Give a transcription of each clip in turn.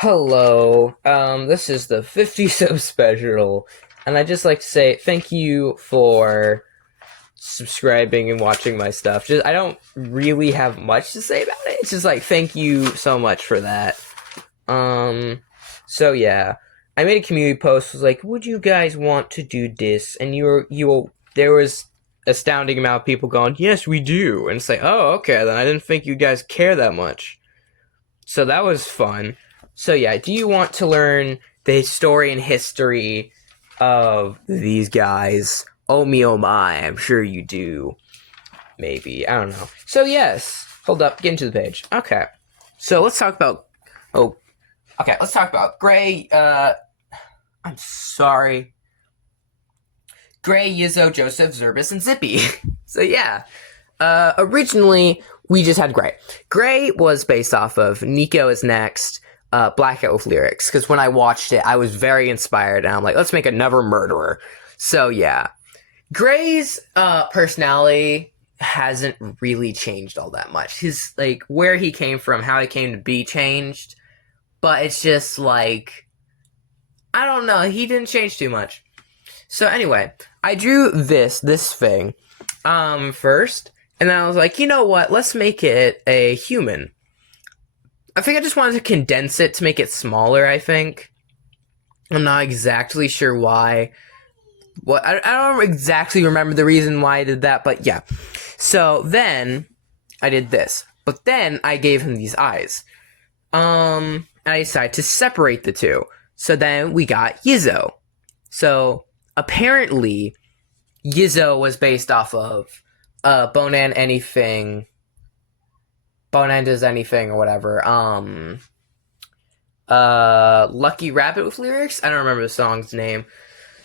Hello. This is the 50 sub special, and I'd just like to say thank you for subscribing and watching my stuff. Just I don't really have much to say about it. It's just like thank you so much for that. Um, so yeah, I made a community post. Was like, would you guys want to do this? And there was astounding amount of people going, yes, we do. And it's like, oh, okay, then I didn't think you guys care that much. So that was fun. So yeah, do you want to learn the story and history of these guys? Oh me, oh my, I'm sure you do. Maybe, I don't know. So yes, hold up, get into the page. Okay, so let's talk about. Oh, okay, let's talk about Gray. I'm sorry, Gray, Yizzo, Joseph, Zerbis, and Zippy. So yeah, originally we just had Gray. Gray was based off of Nico is Next. Blackout with lyrics, because when I watched it, I was very inspired, and I'm like, let's make another murderer. So yeah, Gray's personality hasn't really changed all that much. His like where he came from, how he came to be changed, but it's just like I don't know, he didn't change too much. So anyway, I drew this thing first, and then I was like, you know what? Let's make it a human. I think I just wanted to condense it to make it smaller, I think. I'm not exactly sure why. I don't exactly remember the reason why I did that, but yeah. So then I did this. But then I gave him these eyes. And I decided to separate the two. So then we got Yizzo. So apparently Yizzo was based off of Bonan Anything. Bonan Does Anything or whatever. Lucky Rabbit with lyrics? I don't remember the song's name.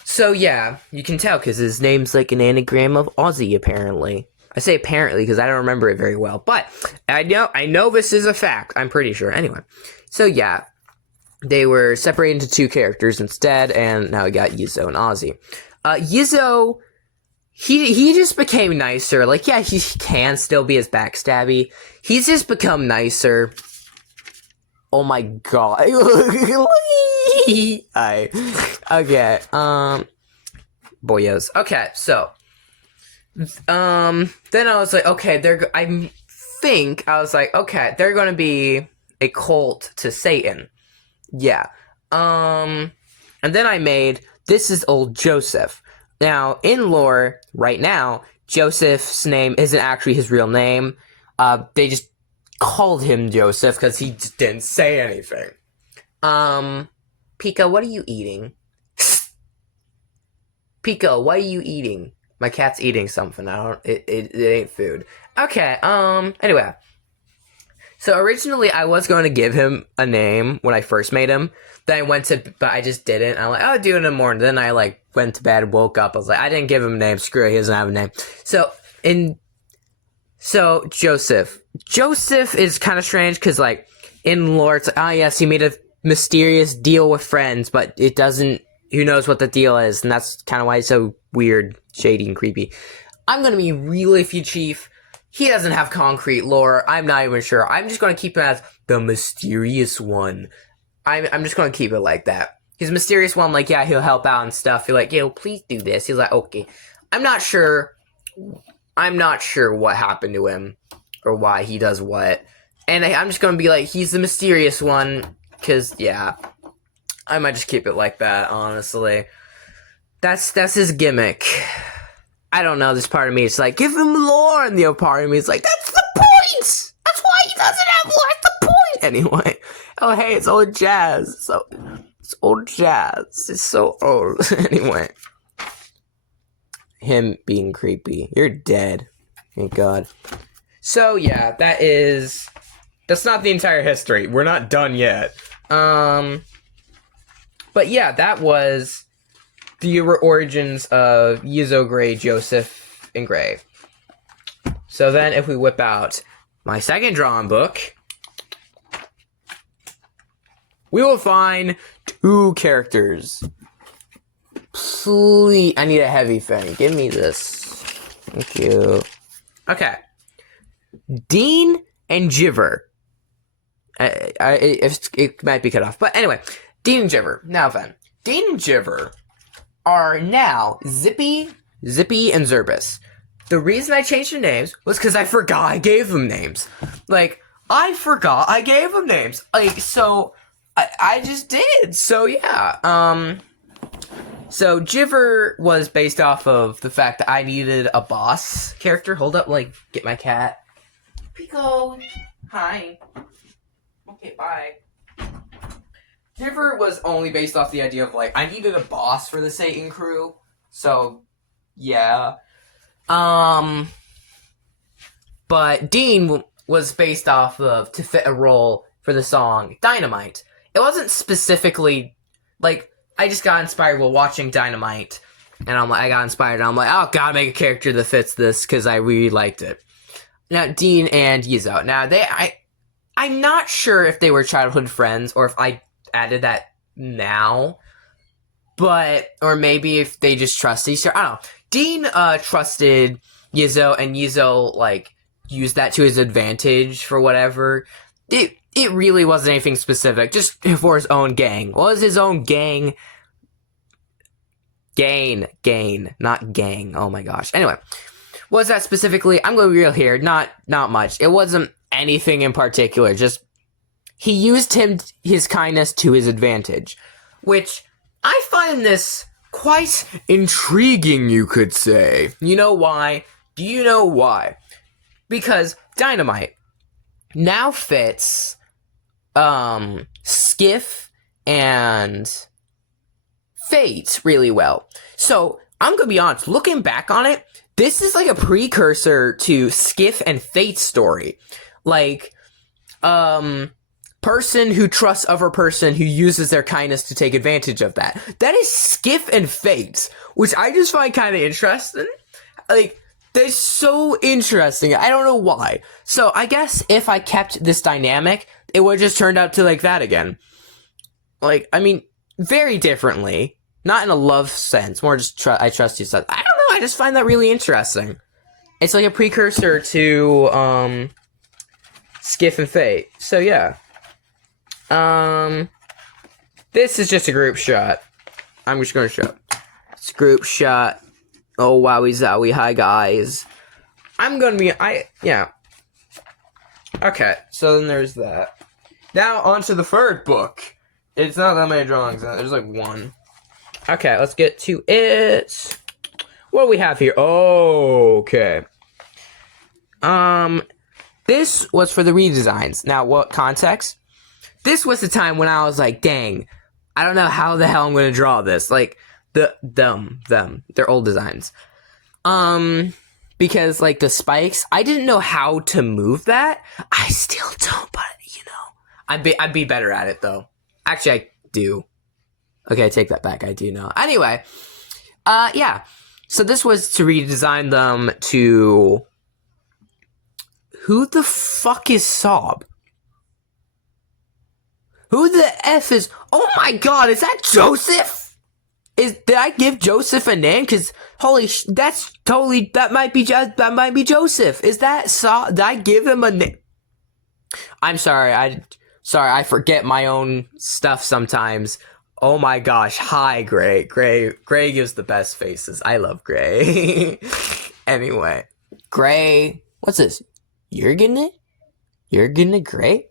So yeah, you can tell because his name's like an anagram of Aussie, apparently. I say apparently because I don't remember it very well, but I know this is a fact. I'm pretty sure. Anyway, so yeah, they were separated into two characters instead, and now we got Yizzo and Ozzy. Yizzo, he just became nicer. Like, yeah, he can still be as backstabby. He's just become nicer. Oh my god. Okay, boyos. Okay, so, then I was like, okay, I was like, okay, they're gonna be a cult to Satan. Yeah. And then I made, this is old Joseph. Now, in lore, right now, Joseph's name isn't actually his real name. They just called him Joseph because he just didn't say anything. Pico, what are you eating? Pico, what are you eating? My cat's eating something. It ain't food. Okay, anyway. So originally I was going to give him a name when I first made him. Then but I just didn't. I'm like, I'll do it in the morning. Then I like went to bed, woke up. I was like, I didn't give him a name. Screw it, he doesn't have a name. So Joseph is kind of strange because like in lore, it's like, oh yes, he made a mysterious deal with friends, but it doesn't. Who knows what the deal is? And that's kind of why it's so weird, shady, and creepy. I'm gonna be real with you, Chief. He doesn't have concrete lore. I'm not even sure. I'm just gonna keep him as the mysterious one. I'm just gonna keep it like that. He's a mysterious one, like, yeah, he'll help out and stuff. He'll like, yo, please do this. He's like, okay. I'm not sure what happened to him or why he does what. And I'm just gonna be like, he's the mysterious one, because, yeah. I might just keep it like that, honestly. That's his gimmick. I don't know, this part of me is like, give him lore, and the other part of me is like, that's the point! That's why he doesn't have lore, that's the point! Anyway. Oh, hey, it's old Jazz. It's old Jazz. It's so old. Anyway. Him being creepy. You're dead. Thank God. So, yeah, that's not the entire history. We're not done yet. But yeah, that was the origins of Yizzo, Gray, Joseph, and Gray. So then if we whip out my second drawing book, we will find two characters. Please, I need a heavy thing. Give me this. Thank you. Okay. Dean and Jiver. It might be cut off. But anyway, Dean and Jiver. Now then, Dean and Jiver are now Zippy, and Zerbus. The reason I changed their names was because I forgot I gave them names. Like, I forgot I gave them names. Like, so, I just did. So, yeah. So, Jiver was based off of the fact that I needed a boss character. Hold up, like, get my cat. Pico. Hi. Okay, bye. Jiver was only based off the idea of, like, I needed a boss for the Satan crew. So, yeah. But Dean was based off of to fit a role for the song Dynamite. It wasn't specifically, like, I just got inspired while watching Dynamite. And I got inspired and I'm like, oh, gotta make a character that fits this because I really liked it. Now, Dean and Yizo. Now, I'm not sure if they were childhood friends or if I added that now. Or maybe if they just trust each other. I don't know. Dean trusted Yizo, and Yizo, like, used that to his advantage for whatever. It really wasn't anything specific, just for his own gang. What was his own gang? Gain, not gang. Oh my gosh. Anyway, what was that specifically? I'm going to be real here. Not much. It wasn't anything in particular. Just he used his kindness to his advantage, which I find this quite intriguing, you could say. You know why? Do you know why? Because Dynamite now fits Skiff and Fate really well. So, I'm gonna be honest, looking back on it, this is like a precursor to Skiff and Fate's story. Like, person who trusts other person who uses their kindness to take advantage of that. That is Skiff and Fate, which I just find kind of interesting. Like, that's so interesting. I don't know why. So I guess if I kept this dynamic, it would have just turned out to like that again. Like, I mean, very differently. Not in a love sense, more just I trust you sense. I don't know, I just find that really interesting. It's like a precursor to, Skiff and Fate. So yeah. This is just a group shot. I'm just gonna show. It's a group shot. Oh, wowie zowie. Hi, guys. Yeah. Okay, so then there's that. Now, on to the third book. It's not that many drawings. There's like one. Okay, let's get to it. What do we have here? Okay. This was for the redesigns. Now, what context? This was the time when I was like, dang, I don't know how the hell I'm going to draw this. Like, their old designs. Because, like, the spikes, I didn't know how to move that. I still don't, but, you know. I'd be better at it, though. Actually, I do. Okay, I take that back. I do know. Anyway, yeah. So this was to redesign them to... Who the fuck is Sob? Who the F is... Oh my god, is that Joseph? Did I give Joseph a name? Because, holy that's totally... That might be Joseph. Is that Did I give him a name? I'm sorry, I forget my own stuff sometimes. Oh my gosh, hi, Gray. Gray gives the best faces. I love Gray. Anyway, Gray... What's this? Jurgen Gray?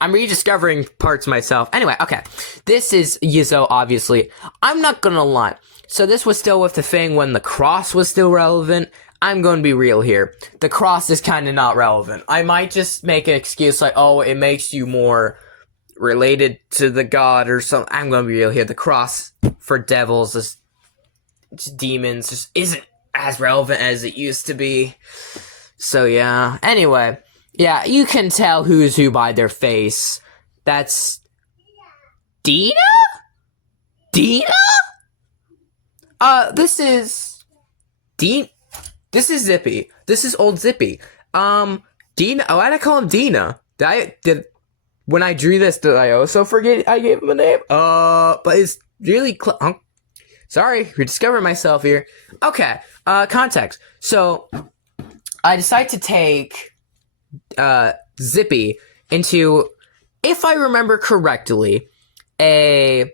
I'm rediscovering parts myself. Anyway, okay. This is Yizo, obviously. I'm not gonna lie. So this was still with the thing when the cross was still relevant. I'm gonna be real here. The cross is kind of not relevant. I might just make an excuse like, oh, it makes you more related to the god or something. I'm gonna be real here. The cross for devils, just demons, just isn't as relevant as it used to be. So yeah. Anyway. Yeah, you can tell who's who by their face. That's... Dina? This is... This is Zippy. This is old Zippy. Dina... Oh, why'd I call him Dina? When I drew this, did I also forget I gave him a name? But it's really... Sorry, rediscovering myself here. Okay, context. So, I decided to take... Zippy into, if I remember correctly, a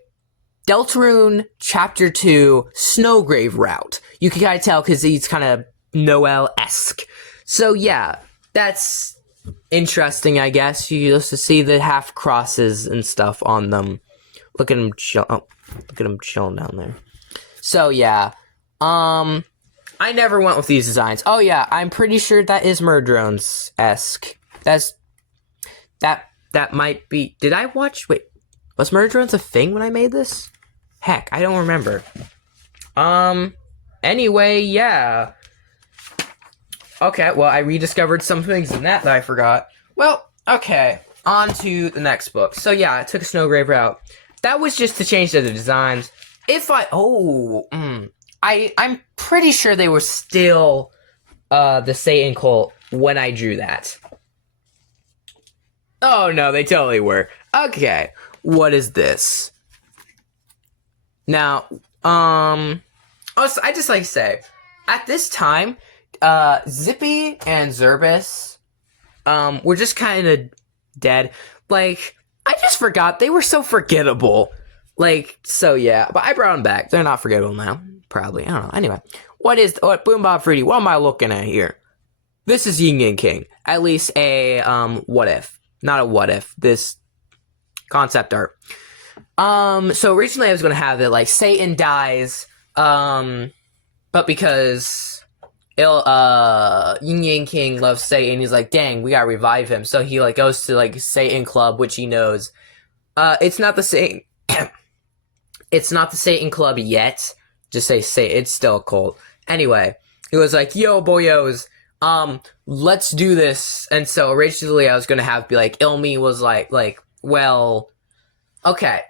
Deltarune Chapter 2 Snowgrave route. You can kind of tell because he's kind of Noel-esque. So yeah, that's interesting, I guess. You used to see the half crosses and stuff on them. Look at him chilling down there. So yeah, I never went with these designs. Oh yeah, I'm pretty sure that is Murdrones-esque. That might be. Did I watch? Wait, was Murdrones a thing when I made this? Heck, I don't remember. Anyway, yeah. Okay, well, I rediscovered some things in that I forgot. Well, okay, on to the next book. So yeah, I took a Snowgrave route. That was just to change the designs. I'm pretty sure they were still the Satan cult when I drew that. Oh no, they totally were. Okay, what is this? Now, also, I just like to say, at this time, Zippy and Zerbus, were just kind of dead. Like, I just forgot, they were so forgettable. Like, so yeah, but I brought them back. They're not forgettable now, probably. I don't know. Anyway, Boom Bob Fruity, what am I looking at here? This is Yin Yang King. At least a, what if. Not a what if. This concept art. So originally I was going to have it like Satan dies, but because Yin Yang King loves Satan, he's like, dang, we gotta revive him. So he like goes to like Satan Club, which he knows. It's not the same. It's not the Satan Club yet. Just say it's still a cult. Anyway, he was like, yo, boyos, let's do this. And so originally I was gonna have be like, Ilmi was like, well, okay,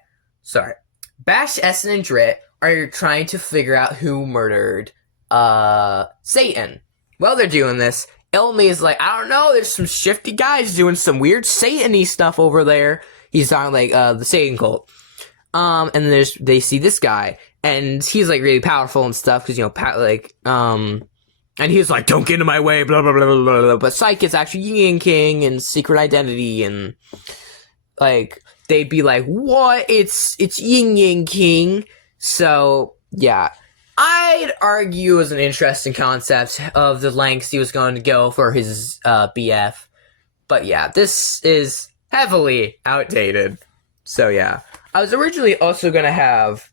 sorry. Bash, Essen, and Drit are trying to figure out who murdered, Satan. While they're doing this, Ilmi is like, I don't know, there's some shifty guys doing some weird Satan-y stuff over there. He's talking like, the Satan cult. And then they see this guy, and he's like really powerful and stuff, because, you know, and he's like, don't get in my way, blah, blah, blah, blah, blah. But Psyche is actually Yin Yang King and Secret Identity, and, like, they'd be like, what? It's Yin Yang King. So, yeah. I'd argue it was an interesting concept of the lengths he was going to go for his, BF. But yeah, this is heavily outdated. So yeah. I was originally also going to have,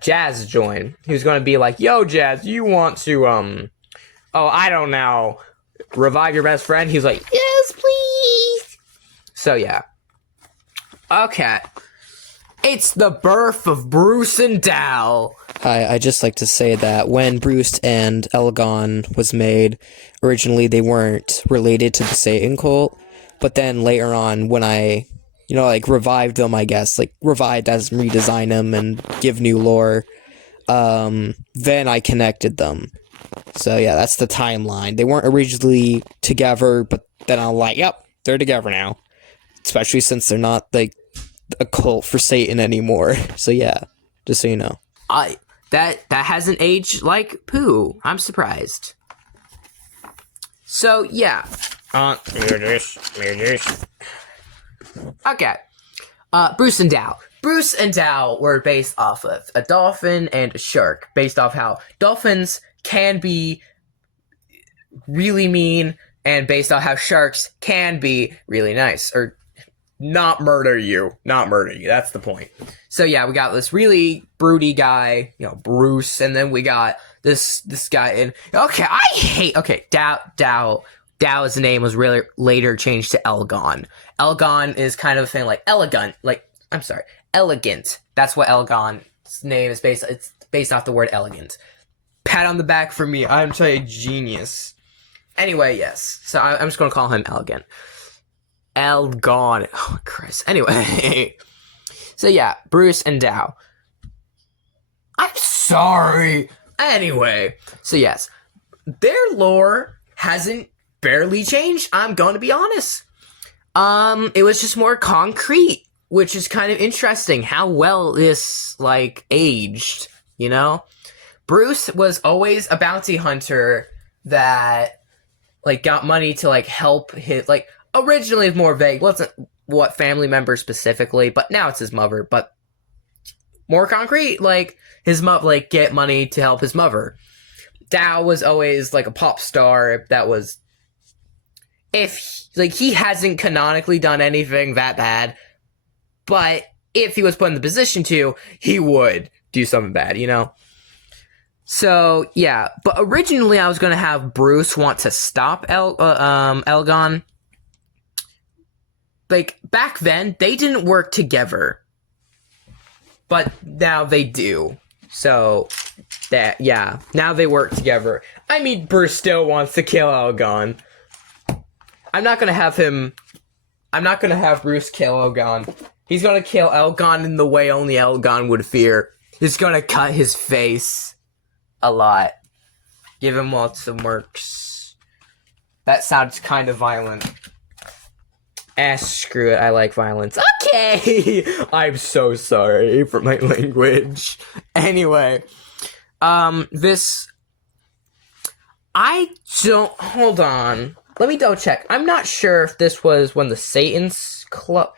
Jazz join. He was going to be like, yo, Jazz, you want to, I don't know, revive your best friend? He's like, yes, please. So yeah. Okay. It's the birth of Bruce and Dal. Hi, I'd just like to say that when Bruce and Elgon was made, originally they weren't related to the Satan cult, but then later on when I, revived them, I guess, revived as redesign them and give new lore, then I connected them. So yeah, that's the timeline. They weren't originally together, but then I'm like, yep, they're together now. Especially since they're not, a cult for Satan anymore. So yeah, just so you know. That hasn't aged like poo. I'm surprised. So yeah. Okay. Bruce and Dal. Bruce and Dal were based off of a dolphin and a shark, based off how dolphins can be really mean, and based on how sharks can be really nice, or not murder you. That's the point. So yeah, we got this really broody guy, Bruce, and then we got this guy in. Dow's name was really later changed to Elgon. Elgon is kind of a thing like elegant. Elegant. That's what Elgon's name is based. It's based off the word elegant. Pat on the back for me. I'm such a genius. Anyway, yes. So I'm just gonna call him Elegant. Elgon. Oh, Chris. Anyway. So yeah, Bruce and Dow. I'm sorry. Anyway. So yes. Their lore hasn't barely changed. I'm gonna be honest. It was just more concrete, which is kind of interesting how well this, aged, Bruce was always a bounty hunter that, got money to, help his, originally it's more vague. Wasn't what family member specifically, but now it's his mother. But more concrete, like his mother, like get money to help his mother. Dao was always like a pop star that was, he hasn't canonically done anything that bad, but if he was put in the position to, he would do something bad, you know? So, yeah, but originally I was going to have Bruce want to stop Elgon. Like, back then, they didn't work together. But now they do. So, now they work together. I mean, Bruce still wants to kill Elgon. I'm not going to have Bruce kill Elgon. He's going to kill Elgon in the way only Elgon would fear. He's going to cut his face a lot. Give him lots of marks. That sounds kind of violent. Screw it, I like violence. Okay! I'm so sorry for my language. Anyway, hold on. Let me double check. I'm not sure if this was when the Satan's Club...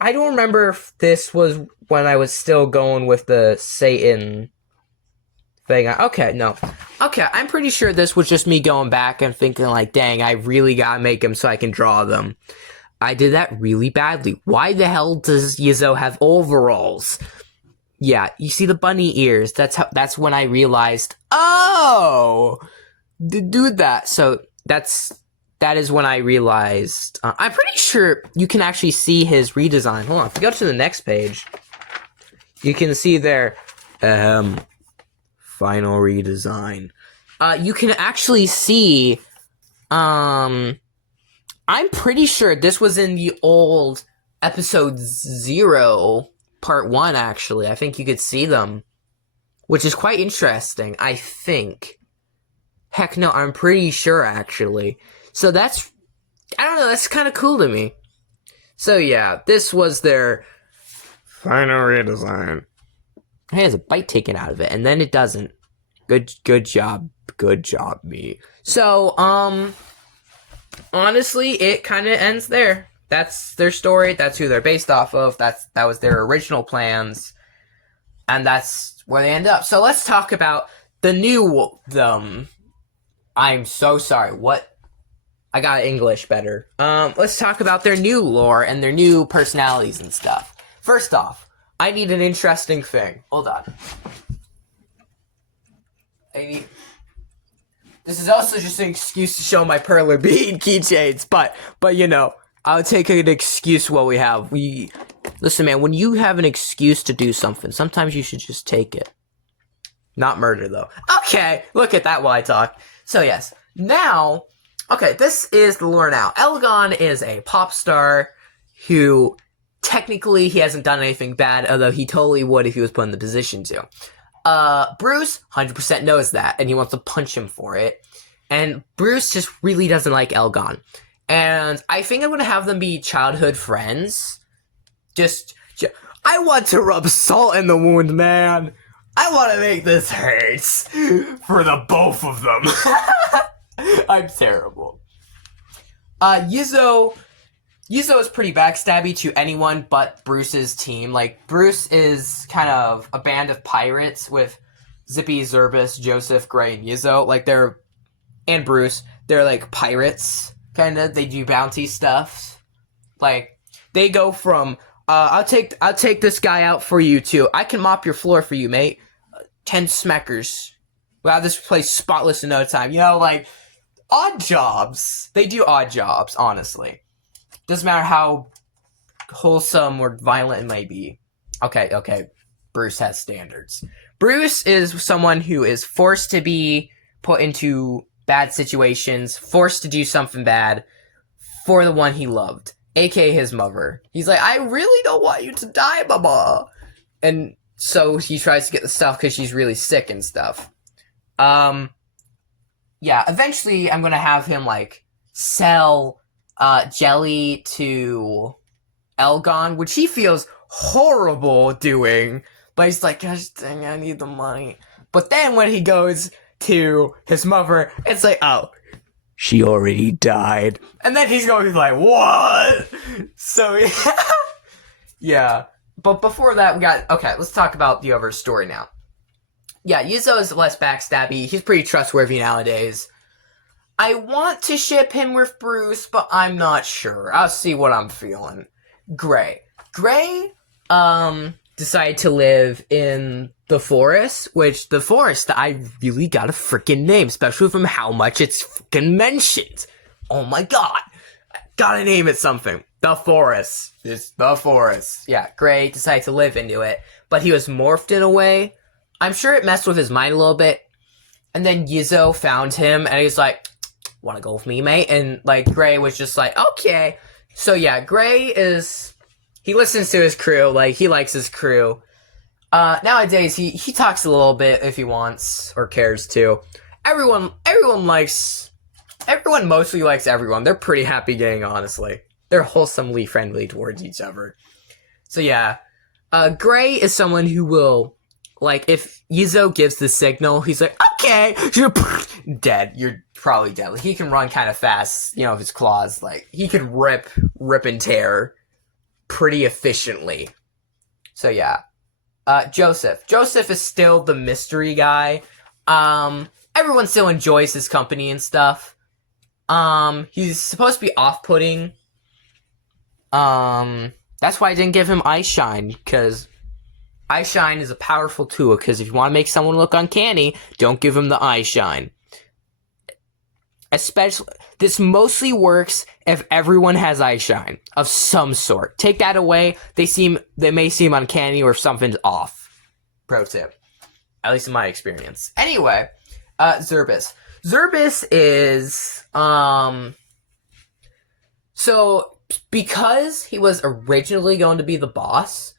I don't remember if this was when I was still going with the Satan thing. Okay, no. Okay, I'm pretty sure this was just me going back and thinking like, dang, I really gotta make him so I can draw them. I did that really badly. Why the hell does Yizo have overalls? Yeah, you see the bunny ears. That's when I realized, oh, do that. So that is when I realized. I'm pretty sure you can actually see his redesign. Hold on, if you go to the next page, you can see their final redesign. You can actually see. I'm pretty sure this was in the old episode 0, part 1, actually. I think you could see them, which is quite interesting, I think. Heck no, I'm pretty sure, actually. So I don't know, that's kind of cool to me. So yeah, this was their final redesign. It has a bite taken out of it, and then it doesn't. Good job, me. So, honestly, it kind of ends there. That's their story. That's who they're based off of. That was their original plans, and that's where they end up. So let's talk about the new them. I'm so sorry. What? I got English better. Let's talk about their new lore and their new personalities and stuff. First off, I need an interesting thing. Hold on. This is also just an excuse to show my Perler Bean keychains, but you know, I'll take an excuse what we have. Listen, man, when you have an excuse to do something, sometimes you should just take it. Not murder, though. Okay, look at that while I talk. So yes, now, okay, this is the lore now. Elgon is a pop star who, technically, he hasn't done anything bad, although he totally would if he was put in the position to. Bruce 100% knows that, and he wants to punch him for it. And Bruce just really doesn't like Elgon. And I think I'm gonna have them be childhood friends. I want to rub salt in the wound, man. I want to make this hurt for the both of them. I'm terrible. Yizo is pretty backstabby to anyone but Bruce's team. Like, Bruce is kind of a band of pirates with Zippy, Zerbus, Joseph, Gray, and Yizo. Like, and Bruce, they're like pirates, kind of. They do bounty stuff. Like, they go from, I'll take this guy out for you, too. I can mop your floor for you, mate. 10 smackers. We'll have this place spotless in no time. You know, like, odd jobs. They do odd jobs, honestly. Doesn't matter how wholesome or violent it may be. Okay. Bruce has standards. Bruce is someone who is forced to be put into bad situations, forced to do something bad for the one he loved, aka his mother. He's like, I really don't want you to die, mama. And so he tries to get the stuff because she's really sick and stuff. Yeah, eventually I'm gonna have him, like, sell jelly to Elgon, which he feels horrible doing, but he's like, gosh dang, I need the money. But then when he goes to his mother, it's like, oh, she already died. And then he's going to be like, what? So, yeah. Yeah. But before that, okay, let's talk about the other story now. Yeah, Yuzo is less backstabby. He's pretty trustworthy nowadays. I want to ship him with Bruce, but I'm not sure. I'll see what I'm feeling. Gray, decided to live in the forest, which the forest, I really got a freaking name, especially from how much it's freaking mentioned. Oh my god. Gotta name it something. The forest. It's the forest. Yeah, Gray decided to live into it, but he was morphed in a way. I'm sure it messed with his mind a little bit. And then Yuzo found him, and he's like, wanna go with me, mate? And, like, Gray was just like, okay. So, yeah, Gray he listens to his crew, like, he likes his crew. Nowadays, he talks a little bit if he wants, or cares to. Everyone mostly likes everyone. They're pretty happy getting, honestly. They're wholesomely friendly towards each other. So, yeah. Gray is someone who will, like, if Yuzo gives the signal, he's like, okay, you're dead. You're probably dead. Like, he can run kind of fast, you know, his claws. Like, he could rip and tear pretty efficiently. So, yeah. Joseph. Joseph is still the mystery guy. Everyone still enjoys his company and stuff. He's supposed to be off-putting. That's why I didn't give him Ice Shine, because Ice Shine is a powerful tool, because if you want to make someone look uncanny, don't give him the Ice Shine. Especially, this mostly works if everyone has Ice Shine of some sort. Take that away, they may seem uncanny or if something's off. Pro tip. At least in my experience. Anyway, Zerbis. Zerbis is, so, because he was originally going to be the boss,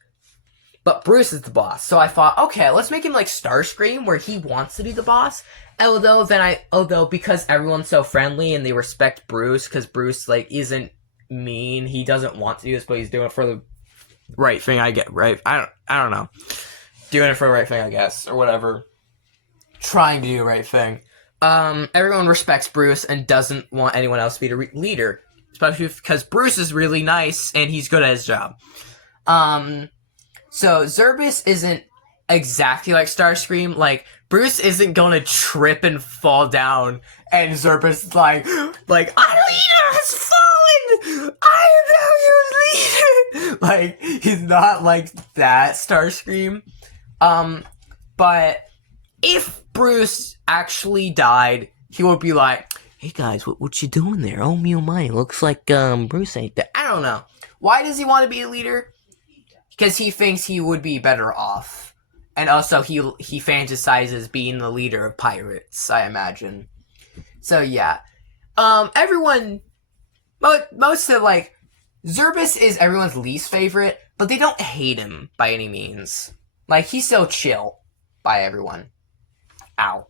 but Bruce is the boss, so I thought, okay, let's make him like Starscream, where he wants to be the boss. Although because everyone's so friendly and they respect Bruce, because Bruce like isn't mean, he doesn't want to do this, but he's doing it for the right thing. I get right. I don't know, doing it for the right thing, I guess, or whatever. Trying to do the right thing. Everyone respects Bruce and doesn't want anyone else to be the leader, especially because Bruce is really nice and he's good at his job. So Zerbis isn't exactly like Starscream. Like, Bruce isn't gonna trip and fall down, and Zerbis is like, our leader has fallen! I am now your leader! Like, he's not like that Starscream. But if Bruce actually died, he would be like, hey guys, what you doing there? Oh, me, oh my, looks like, Bruce ain't there. I don't know. Why does he want to be a leader? Because he thinks he would be better off. And also, he fantasizes being the leader of pirates, I imagine. So, yeah. Everyone... Most of, like... Zerbis is everyone's least favorite, but they don't hate him by any means. Like, he's so chill by everyone. Ow.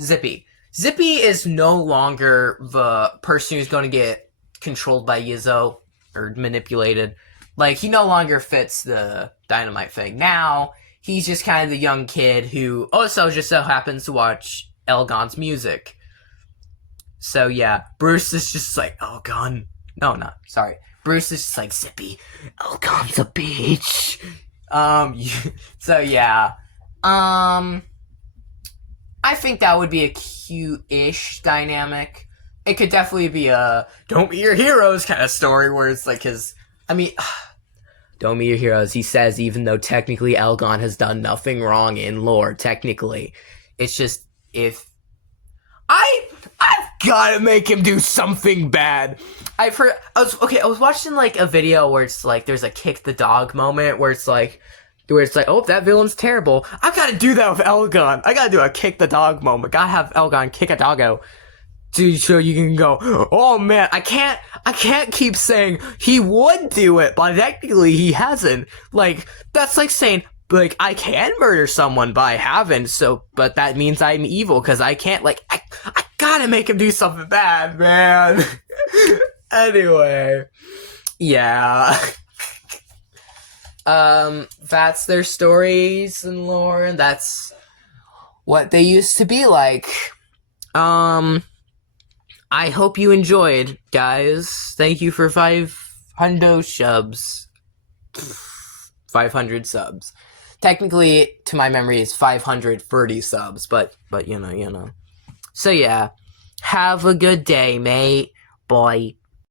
Zippy. Zippy is no longer the person who's going to get controlled by Yuzo, or manipulated. Like, he no longer fits the dynamite thing. Now, he's just kind of the young kid who also just so happens to watch Elgon's music. So, yeah, Bruce is just like, Elgon. No, not, sorry. Bruce is just like, Zippy, Elgon's a bitch. So, yeah. I think that would be a cute-ish dynamic. It could definitely be a don't be your heroes kind of story where it's like don't be your heroes, he says, even though technically Elgon has done nothing wrong in lore, technically. It's just, if... I've gotta make him do something bad. I was watching, like, a video where it's like, there's a kick the dog moment, where it's like, oh, that villain's terrible. I gotta do that with Elgon. I gotta do a kick the dog moment. Gotta have Elgon kick a doggo. So you can go, oh man, I can't keep saying he would do it, but technically he hasn't. Like, that's like saying, like, I can murder someone, but I haven't, but that means I'm evil, because I can't, like, I gotta make him do something bad, man. Anyway. Yeah. That's their stories and lore, and that's what they used to be like. I hope you enjoyed, guys. Thank you for 500 subs. 500 subs. Technically, to my memory, it's 530 subs, but you know. So yeah, have a good day, mate. Bye.